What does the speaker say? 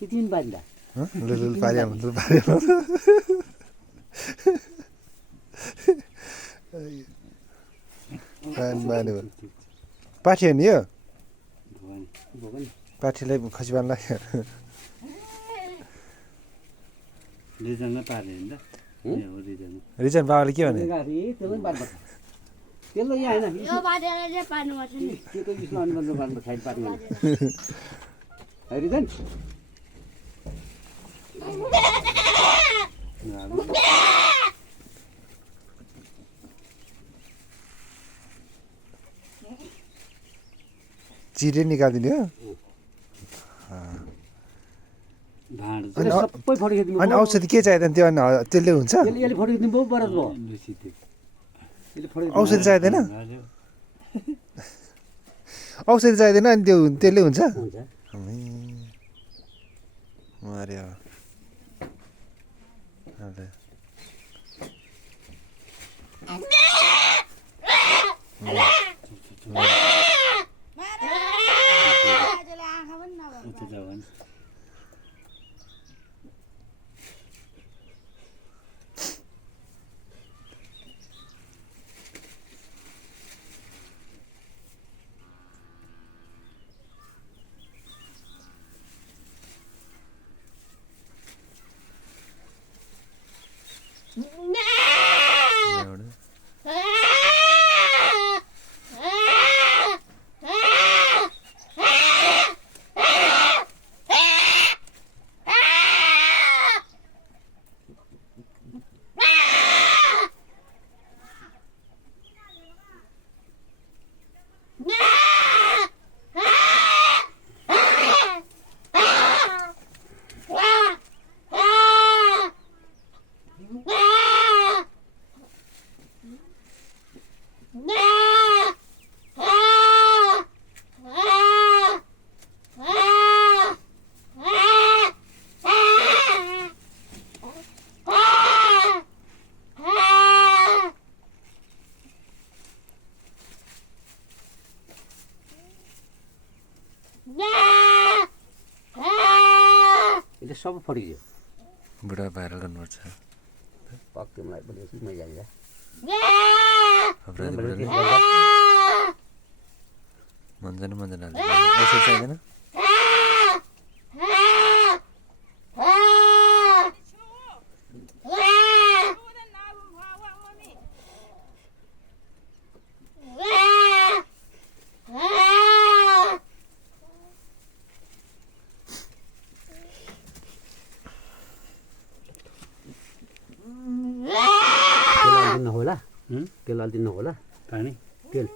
कितिन बान्दा लुल पारिया लुल पारिया बान्यो पाठी हो नि यो पाठीलाई खसी बान्नु लाग्यो रिजनमा पार्ने नि त रिजन बाबाले के भने त्यसले यहाँ होइन यो बाटेर चाहिँ पार्नुपर्छ नि त्यो त यसमा अनुबन्ध गर्नु साइड पार्नु रिजन चिरे निकालिदिने हो सबै फोटो खिच्नु अनि औषधि के चाहिँदैन त्यो अनि त्यसले हुन्छ यसले फोटो खिच्नु बहुत बरज भयो यसले फोटो औषधि चाहिँदैन औषधि चाहिँदैन अनि त्यो त्यसले हुन्छ हुन्छ मर्यो आँखा पनि नभएको यसले सबै फटियो बुढा भाइरल गर्नुपर्छ पक्कै मलाई पनि यसो मजा आइला अपराधी बुढाले मन्जन मन्जन हाल्छ औषध चाहिँदैन तेल हालिदिनु होला पानी तेल